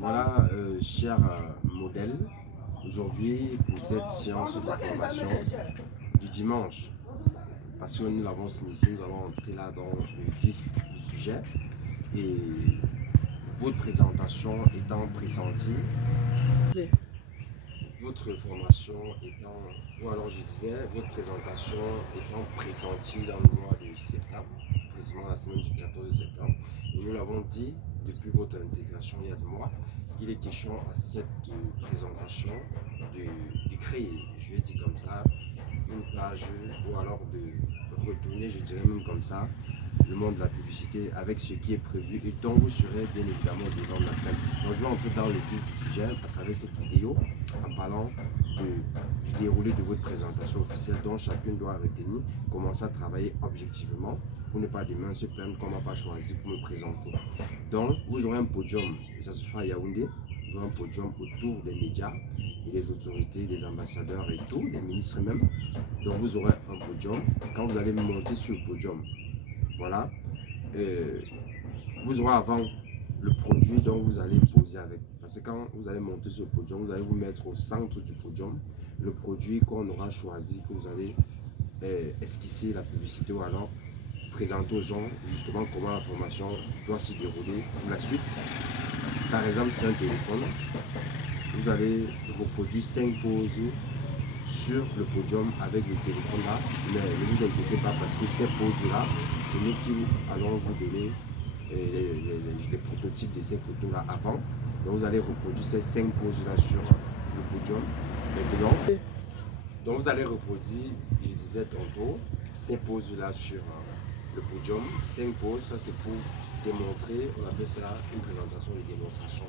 Voilà, cher modèle, aujourd'hui pour cette séance de formation du dimanche, parce que nous l'avons signifié, nous allons entrer là dans le vif du sujet et votre présentation étant pressentie, votre formation étant, ou alors je disais, votre présentation étant pressentie dans le mois de septembre, précisément la semaine du 14 septembre, et nous l'avons dit depuis votre intégration il y a 2 mois, qu'il est question à cette présentation de créer, je vais dire comme ça, une page ou alors de retourner, je dirais même comme ça, le monde de la publicité avec ce qui est prévu et dont vous serez bien évidemment devant la scène. Donc je vais entrer dans le vif du sujet à travers cette vidéo en parlant du déroulé de votre présentation officielle dont chacun doit retenir, commencer à travailler objectivement pour ne pas demain se plaindre qu'on n'a pas choisi pour me présenter. Donc vous aurez un podium et ça se fera à Yaoundé. Vous aurez un podium autour des médias et des autorités, des ambassadeurs et tout, des ministres même. Donc vous aurez un podium. Quand vous allez monter sur le podium, voilà, vous aurez avant le produit dont vous allez poser avec. Parce que quand vous allez monter sur le podium, vous allez vous mettre au centre du podium, le produit qu'on aura choisi, que vous allez esquisser la publicité ou alors présenter aux gens justement comment la formation doit se dérouler pour la suite. Par exemple, c'est un téléphone, vous allez reproduire 5 poses sur le podium avec le téléphone là, mais ne vous inquiétez pas parce que ces poses là, c'est nous qui allons vous donner les prototypes de ces photos là avant. Donc vous allez reproduire ces 5 poses là sur le podium. Maintenant, donc vous allez reproduire, je disais tantôt, ces poses là sur le podium. 5 poses, ça c'est pour démontrer, on appelle ça une présentation de démonstration.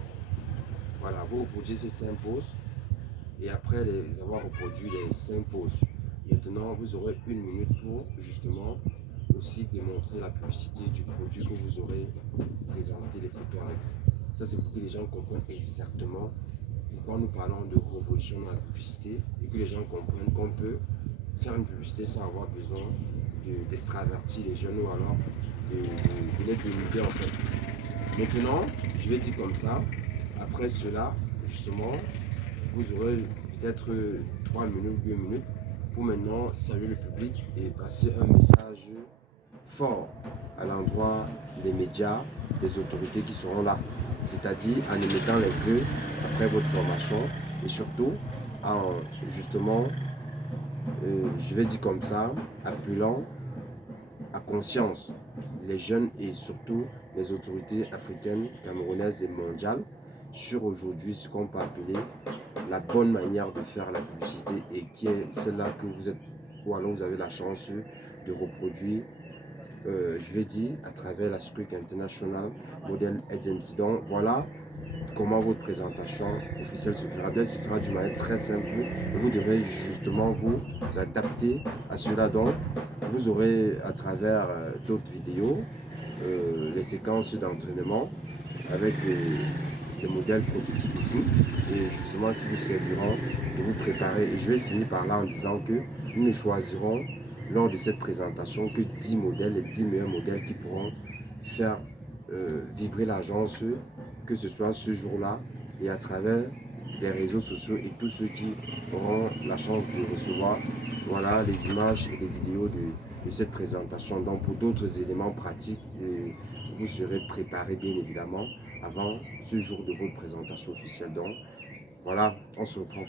Voilà, vous reproduisez ces 5 poses. Et après les avoir reproduit les 5 poses, maintenant vous aurez 1 minute pour justement aussi démontrer la publicité du produit que vous aurez présenté les photos avec. Ça c'est pour que les gens comprennent exactement pourquoi nous parlons de révolution dans la publicité et que les gens comprennent qu'on peut faire une publicité sans avoir besoin d'extravertir les jeunes ou alors de les dénigrer en fait. Maintenant, je vais dire comme ça, après cela, justement, vous aurez peut-être 3 minutes, 2 minutes pour maintenant saluer le public et passer un message fort à l'endroit des médias, des autorités qui seront là. C'est-à-dire en émettant les vœux après votre formation et surtout en justement, je vais dire comme ça, appelant à conscience les jeunes et surtout les autorités africaines, camerounaises et mondiales sur aujourd'hui ce qu'on peut appeler la bonne manière de faire la publicité et qui est celle-là que vous êtes, ou alors vous avez la chance de reproduire, je vais dire, à travers la Squeak International Model Agency. Donc voilà comment votre présentation officielle se fera. Elle se fera d'une manière très simple et vous devrez justement vous adapter à cela. Donc vous aurez à travers d'autres vidéos les séquences d'entraînement avec les modèles prototypes ici et justement qui vous serviront de vous préparer. Et je vais finir par là en disant que nous ne choisirons lors de cette présentation que 10 modèles, les 10 meilleurs modèles qui pourront faire vibrer l'agence, que ce soit ce jour-là et à travers les réseaux sociaux et tous ceux qui auront la chance de recevoir voilà, les images et les vidéos de cette présentation. Donc pour d'autres éléments pratiques, vous serez préparé bien évidemment avant ce jour de votre présentation officielle. Donc voilà, on se reprend.